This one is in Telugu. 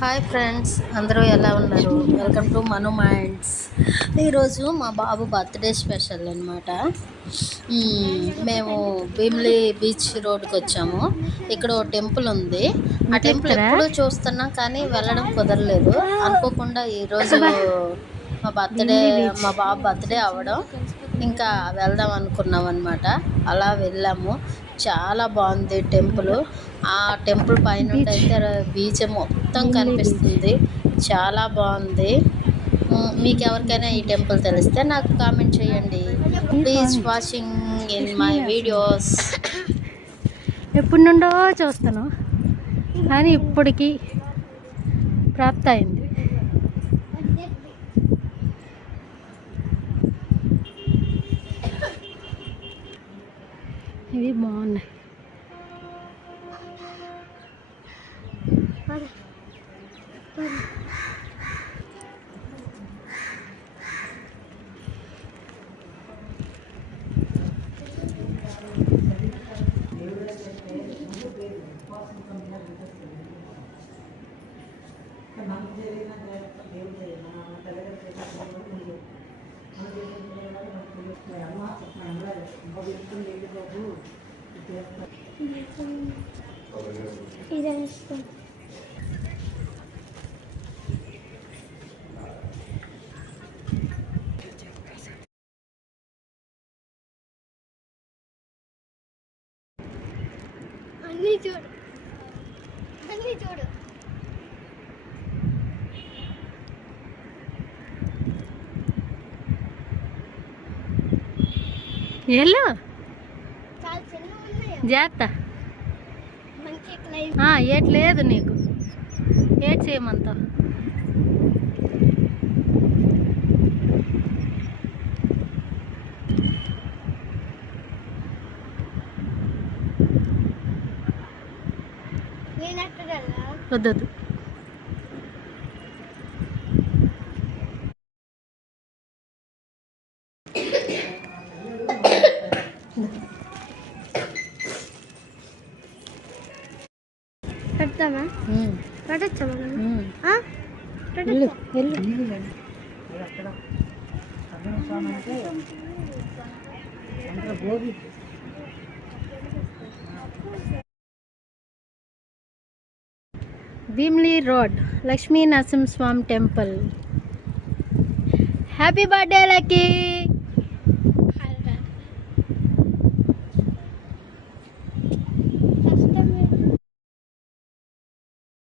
హాయ్ ఫ్రెండ్స్, అందరూ ఎలా ఉన్నారు? Welcome to Manu minds. ఈరోజు మా బాబు బర్త్డే స్పెషల్ అనమాట. మేము భీమిలి బీచ్ రోడ్కి వచ్చాము. ఇక్కడ ఓ టెంపుల్ ఉంది. ఆ టెంపుల్ ఎప్పుడూ చూస్తున్నాం కానీ వెళ్ళడం కుదరలేదు. అనుకోకుండా ఈరోజు మా బాబు బర్త్డే అవ్వడం ఇంకా వెళ్దాం అనుకున్నాం అనమాట. అలా వెళ్ళాము. చాలా బాగుంది టెంపుల్. ఆ టెంపుల్ పైన అయితే బీచ్ మొత్తం కనిపిస్తుంది. చాలా బాగుంది. మీకు ఎవరికైనా ఈ టెంపుల్ తెలిస్తే నాకు కామెంట్ చేయండి. Please watching in my videos. ఎప్పటి నుండో చూస్తాను కానీ ఇప్పటికి ప్రాప్తి అయింది. ఇవి బాగున్నాయి. అన్నీ చూడు, అన్నీ చూడు. వెళ్ళు, చాలా చిన్న ఉన్నాయి. జాగ్రత్త. మంచి క్లైమ్. ఏట్ లేదు నీకు, ఏట్ చేయమంతా. నేను ఎక్కడ వద్దొద్దు. పెడతామా? పెట్టచ్చా మనం? వెళ్ళు వెళ్ళు. Bheemili road, Lakshmi Narasimhaswamy temple. Happy birthday lucky.